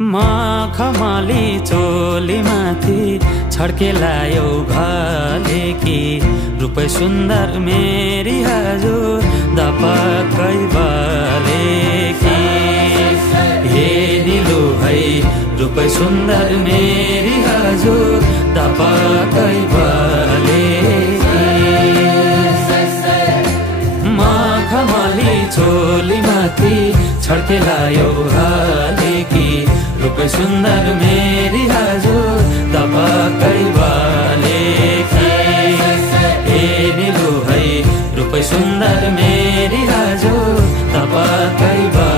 मखमली चोली माथि छड्केलायो घले कि रूपै सुन्दर मेरी हजुर दपक्कै बले कि हे दिलु है रूपै सुन्दर मेरी हजुर दपक्कै बले मखमली चोली माथि छड्केलायो घले कि रूपै सुन्दर मेरी हजुर दपक्कै बले कि हे दिलु है रूपै सुन्दर मेरी हजुर दपक्कै